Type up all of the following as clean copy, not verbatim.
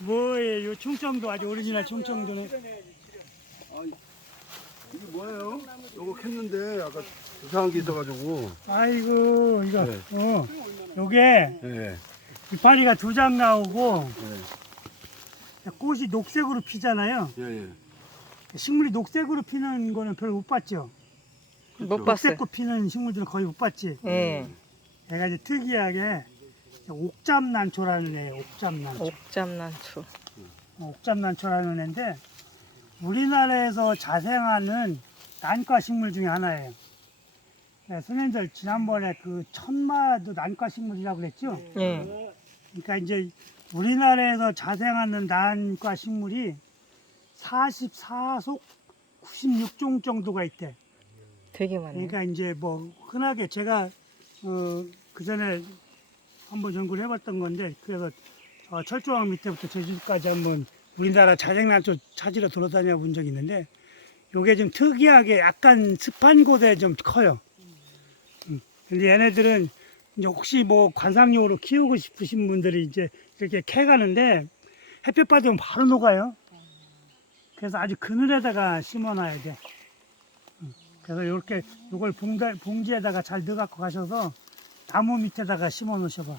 뭐예요? 충청도 아주 오리지널 충청도네. 이게 뭐예요? 요거 캤는데 아까 이상한 게 있어가지고. 아이고 이거 네. 요게 네. 이파리가 2장 나오고 네. 꽃이 녹색으로 피잖아요. 예, 예. 식물이 녹색으로 피는 거는 별로 못 봤죠. 못 봤어요. 녹색꽃 피는 식물들은 거의 못 봤지. 예. 얘가 이제 특이하게 옥잠난초라는 애예요. 옥잠난초. 옥잠난초. 옥잠난초라는 애인데 우리나라에서 자생하는 난과 식물 중에 하나예요. 네, 선생님들 지난번에 그 천마도 난과 식물이라고 그랬죠? 예. 그러니까 이제 우리나라에서 자생하는 난과 식물이 44속 96종 정도가 있대. 되게 많아요. 그러니까 이제 뭐 흔하게 제가 그 전에 한번 연구를 해봤던 건데 그래서 철조항 밑에부터 제주도까지 한번 우리나라 자생난초 찾으러 돌아다녀 본 적이 있는데 요게 좀 특이하게 약간 습한 곳에 좀 커요. 근데 얘네들은 이제 혹시 뭐 관상용으로 키우고 싶으신 분들이 이제 이렇게 캐가는데 햇볕 받으면 바로 녹아요. 그래서 아주 그늘에다가 심어놔야 돼. 그래서 이렇게 이걸 봉지에다가 잘 넣어갖고 가셔서 나무 밑에다가 심어 놓으셔봐.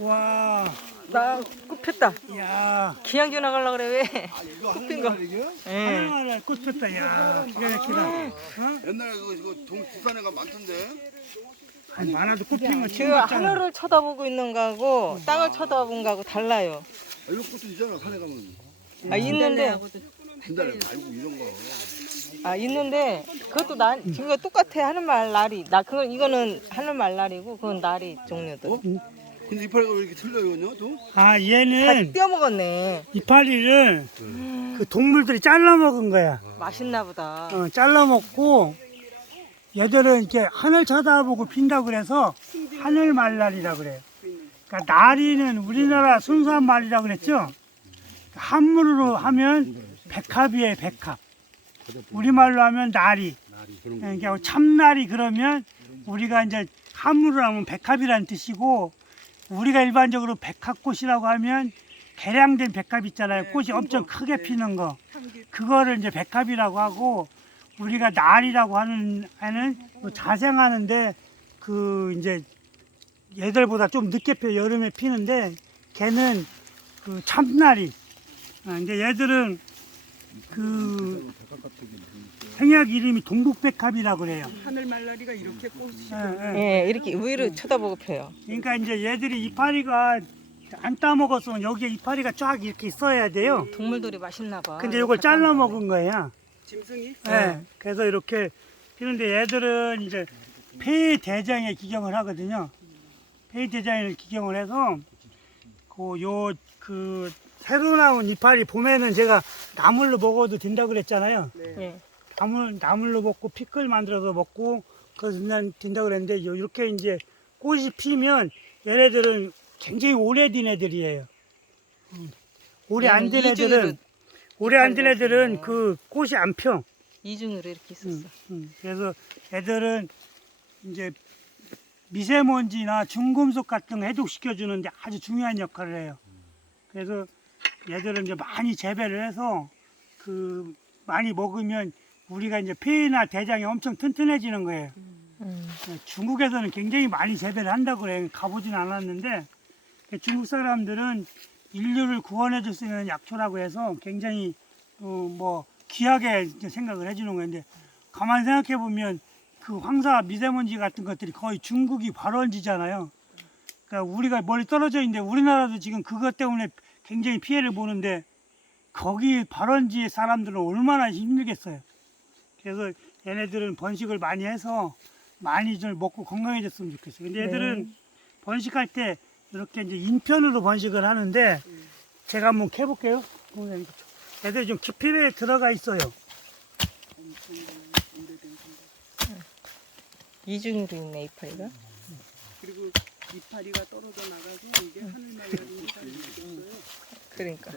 와, 나 꽃 폈다. 야, 기양교 나가려고 그래, 왜? 이거 꽃 핀 거. 이게? 예. 하나하나 꽃 폈다. 야, 기가 막히다. 옛날에 이거 부산 애가 많던데. 아니, 많아도 꽃 핀 거 그 처음 봤잖아. 하늘을 쳐다보고 있는 거하고 땅을 쳐다본 거하고 달라요. 아, 이거 꽃도 있잖아, 산에 가면. 아, 있는데, 한달에 말고 이런 거. 아, 있는데, 그것도 지금 똑같아. 하늘말 날이. 이거는 하늘말 날이고, 그건 날이 종류도. 근데 이파리가 왜 이렇게 틀려, 이거요, 또? 아, 다 얘는 떼어먹었네. 이파리를 그 동물들이 잘라 먹은 거야. 맛있나 보다. 잘라 먹고 얘들은 이렇게 하늘 쳐다보고 핀다고 그래서 하늘말날이라고 그래요. 그러니까 나리는 우리나라 순수한 말이라고 그랬죠. 한문으로 하면 백합이에요, 백합. 우리말로 하면 나리. 그러니까 참나리 그러면 우리가 이제 한문으로 하면 백합이라는 뜻이고 우리가 일반적으로 백합꽃이라고 하면 개량된 백합 있잖아요. 꽃이 엄청 크게 피는 거. 그거를 이제 백합이라고 하고 우리가 날이라고 하는 애는 자생하는데 그 이제 얘들보다 좀 늦게 펴 여름에 피는데 걔는 그 참나리. 이제 얘들은 그 생약 이름이 동북백합이라고 그래요. 하늘말라리가 이렇게 꽃이 예, 이렇게 위로 쳐다보고 펴요. 그러니까 이제 얘들이 이파리가 안 따먹었으면 여기에 이파리가 쫙 이렇게 있어야 돼요. 동물들이 맛있나 봐. 근데 이걸 잘라 먹은 거야. 짐승이 네. 그래서 이렇게 피는데 얘들은 이제 폐대장에 기경을 하거든요. 폐대장에 기경을 해서 그 새로 나온 이파리 봄에는 제가 나물로 먹어도 된다고 그랬잖아요. 예. 나물로 먹고 피클 만들어서 먹고 그래서 된다고 그랬는데 이렇게 이제 꽃이 피면 얘네들은 굉장히 오래된 애들이에요. 오래 안 된 애들은 이파리가 그 꽃이 안 펴. 이중으로 이렇게 있었어. 그래서 애들은 이제 미세먼지나 중금속 같은 거 해독시켜 주는데 아주 중요한 역할을 해요. 그래서 얘들은 이제 많이 재배를 해서 그 많이 먹으면 우리가 이제 폐나 대장이 엄청 튼튼해지는 거예요. 중국에서는 굉장히 많이 재배를 한다고 그래요. 가보진 않았는데 중국 사람들은 인류를 구원해 줄 수 있는 약초라고 해서 굉장히 뭐 귀하게 이제 생각을 해주는 건데 가만 생각해 보면 그 황사 미세먼지 같은 것들이 거의 중국이 발원지잖아요. 그러니까 우리가 멀리 떨어져 있는데 우리나라도 지금 그것 때문에 굉장히 피해를 보는데 거기 발원지 사람들은 얼마나 힘들겠어요. 그래서 얘네들은 번식을 많이 해서 많이 좀 먹고 건강해졌으면 좋겠어요. 근데 얘들은 번식할 때 이렇게 이제 인편으로 번식을 하는데 제가 한번 캐볼게요. 애들이 좀 깊이 들어가 있어요. 이중으로 있네, 이파리가. 그리고 이파리가 떨어져 나가서 이게 하늘말라리가 있어요. 그러니까.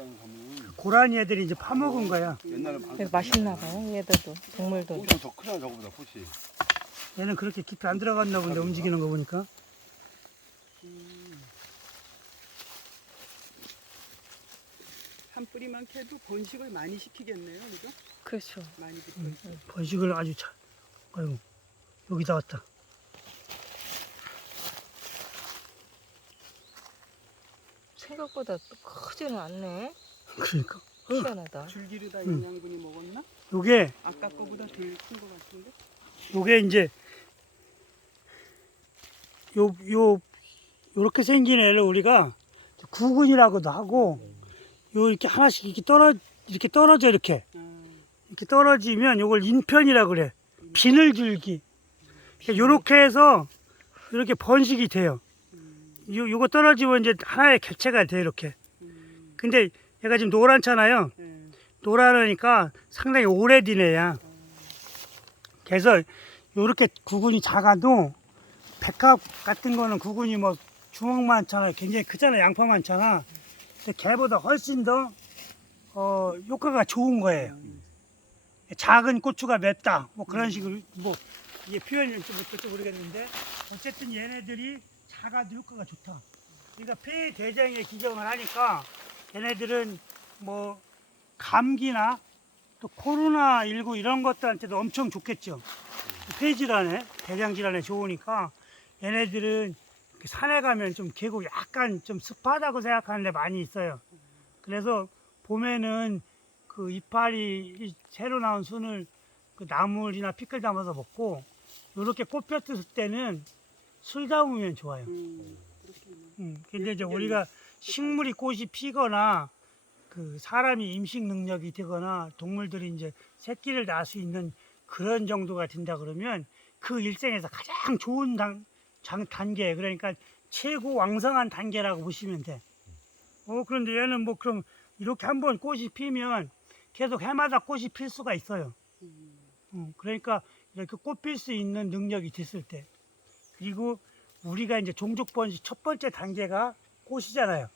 고라니 애들이 이제 파먹은 거야. 옛날에 그래서 맛있나 봐요, 얘들도. 동물도. 꽃이 더 크다, 저거보다 꽃이. 얘는 그렇게 깊이 안 들어갔나 본데 움직이는 거 보니까. 한 뿌리만 캐도 번식을 많이 시키겠네요, 그죠? 그렇죠. 많이 붙어. 번식을 아주 잘. 아이고 여기다 왔다. 생각보다 크지는 않네. 그러니까 희한하다. 줄기로 다 영양분이 먹었나? 요게 아까 거보다 덜 큰 것 같은데? 요게 이제 요렇게 생긴 애를 우리가 구근이라고도 하고 요 이렇게 하나씩 이렇게 떨어져 이렇게 떨어지면 요걸 인편이라 그래. 비늘줄기. 요렇게 해서 이렇게 번식이 돼요. 요거 떨어지면 이제 하나의 개체가 돼 이렇게. 근데 얘가 지금 노랗잖아요. 노랗으니까 상당히 오래된 애야. 그래서 요렇게 구근이 작아도 백합 같은 거는 구근이 뭐 주먹만잖아. 굉장히 크잖아. 양파 많잖아. 근데 걔보다 훨씬 더 효과가 좋은 거예요. 작은 고추가 맵다. 뭐 그런 식으로 뭐 이게 표현이 좀 어떨지 모르겠는데 어쨌든 얘네들이 작아도 효과가 좋다. 그러니까 폐대장에 기정을 하니까 얘네들은 뭐 감기나 또 코로나19 이런 것들한테도 엄청 좋겠죠. 폐질환에 대장 질환에 좋으니까 얘네들은 산에 가면 좀 계곡 약간 좀 습하다고 생각하는 데 많이 있어요. 그래서 봄에는 그 이파리 새로 나온 순을 그 나물이나 피클 담아서 먹고 이렇게 꽃 폈을 때는 술 담으면 좋아요. 근데 이제 우리가 식물이 꽃이 피거나 그 사람이 임식 능력이 되거나 동물들이 이제 새끼를 낳을 수 있는 그런 정도가 된다 그러면 그 일생에서 가장 좋은 단계, 그러니까 최고 왕성한 단계라고 보시면 돼. 그런데 얘는 뭐 그럼 이렇게 한번 꽃이 피면 계속 해마다 꽃이 필 수가 있어요. 그러니까 이렇게 꽃 필 수 있는 능력이 됐을 때. 그리고 우리가 이제 종족 번식 첫 번째 단계가 꽃이잖아요.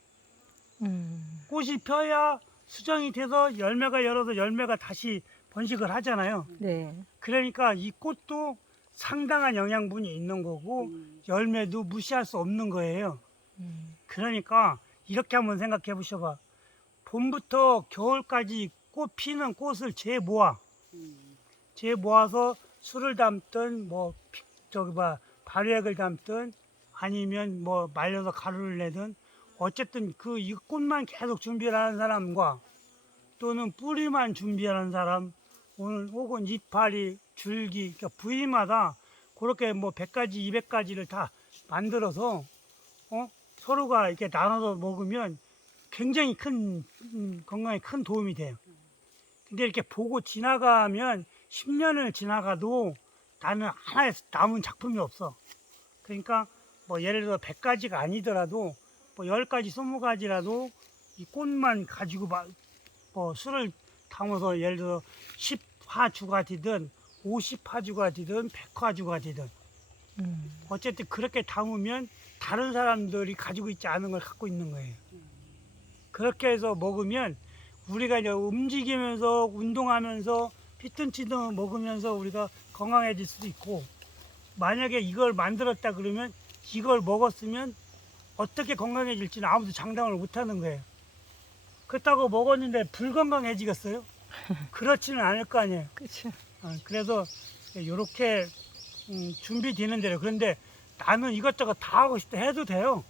꽃이 펴야 수정이 돼서 열매가 열어서 열매가 다시 번식을 하잖아요. 네. 그러니까 이 꽃도 상당한 영양분이 있는 거고 열매도 무시할 수 없는 거예요. 그러니까 이렇게 한번 생각해 보셔봐. 봄부터 겨울까지 꽃 피는 꽃을 재 모아서 술을 담든 뭐 발효액을 담든 아니면 뭐 말려서 가루를 내든 어쨌든 그 이 꽃만 계속 준비를 하는 사람과 또는 뿌리만 준비하는 사람 혹은 이파리, 줄기, 그러니까 부위마다 그렇게 뭐 100가지, 200가지를 다 만들어서 서로가 이렇게 나눠서 먹으면 굉장히 큰 건강에 큰 도움이 돼요. 근데 이렇게 보고 지나가면 10년을 지나가도 나는 하나의 남은 작품이 없어. 그러니까 뭐 예를 들어 100가지가 아니더라도 뭐 10가지, 20가지라도 이 꽃만 가지고 뭐 술을 담아서 예를 들어 10화주가 되든 50화주가 되든 100화주가 되든 어쨌든 그렇게 담으면 다른 사람들이 가지고 있지 않은 걸 갖고 있는 거예요. 그렇게 해서 먹으면 우리가 이제 움직이면서 운동하면서 피톤치드 먹으면서 우리가 건강해질 수도 있고, 만약에 이걸 만들었다 그러면 이걸 먹었으면 어떻게 건강해질지는 아무도 장담을 못 하는 거예요. 그렇다고 먹었는데 불건강해지겠어요? 그렇지는 않을 거 아니에요. 그렇죠. 그래서 이렇게 준비되는 대로. 그런데 나는 이것저것 다 하고 싶다 해도 돼요.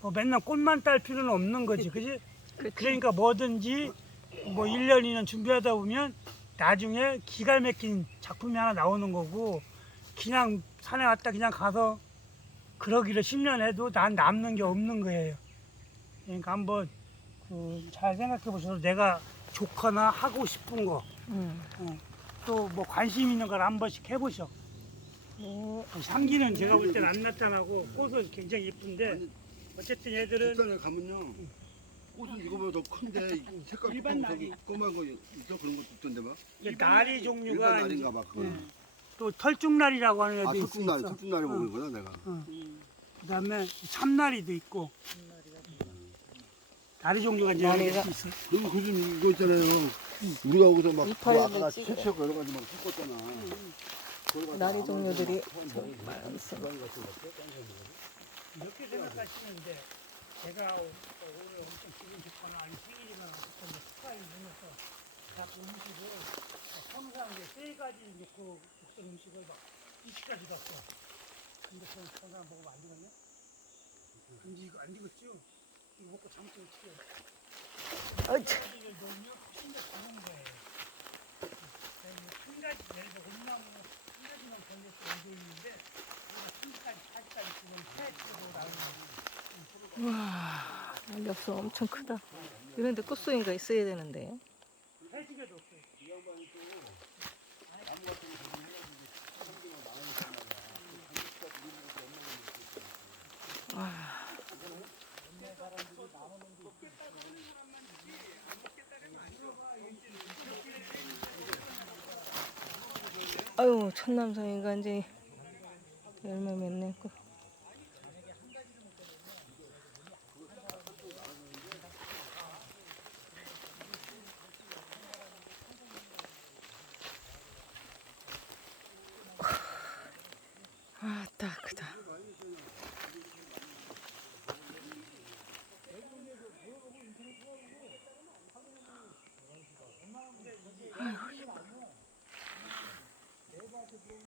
뭐 맨날 꽃만 딸 필요는 없는 거지, 그지? 그러니까 뭐든지 뭐 1년, 2년 준비하다 보면 나중에 기가 막힌 작품이 하나 나오는 거고, 그냥 산에 갔다 그냥 가서 그러기를 10년 해도 난 남는 게 없는 거예요. 그러니까 한번 잘 생각해 보셔서 내가 좋거나 하고 싶은 거, 또 뭐 관심 있는 걸 한 번씩 해보셔. 향기는 제가 볼 때는 안 나타나고 꽃은 굉장히 예쁜데 어쨌든 얘들은 일단에 가면요 꽃은 이거보다 더 큰데 색깔 일반 나리. 꼬만 거 있어 그런 것도 있던데 막 나리 종류가 일반 날인가 봐 그거. 또 털쭉나리라고 하는 애도 있어. 석중날이 먹는 거다 내가. 그다음에 참나리도 있고. 나리 종류가 이제 여러 개 있어. 그리고 요즘 이거 있잖아요. 우리가 거기서 막 이파리도 아까 찌개. 채취하고 여러 가지 막 섞었잖아. 나리 종류들이 많습니다. 이렇게 생각하시는데 제가 오늘 엄청 기분 좋거나 아니 생일이나 어떤 축하를 보면서 자꾸 음식을 항상 이제 세 가지 넣고 먹던 음식을 막 20가지 넣었어. 근데 그건 항상 먹으면 안 되겠네? 근데 이거 안 되겠죠? 이거 먹고 잠깐 치워. 어이, 가지를 넣으면 훨씬 더 좋은 거예요. 한 가지, 예를 들어 엄나무 한 가지만 걸려서 얹어 있는데 우리가 3가지, 4가지 지금 해치고 나오는 와, 알력소 엄청 크다. 이런데 꽃송이가 있어야 되는데. 해지게도 없어요. 아유, 천남성이가 이제 열매 맺네. 아, 딱 크다.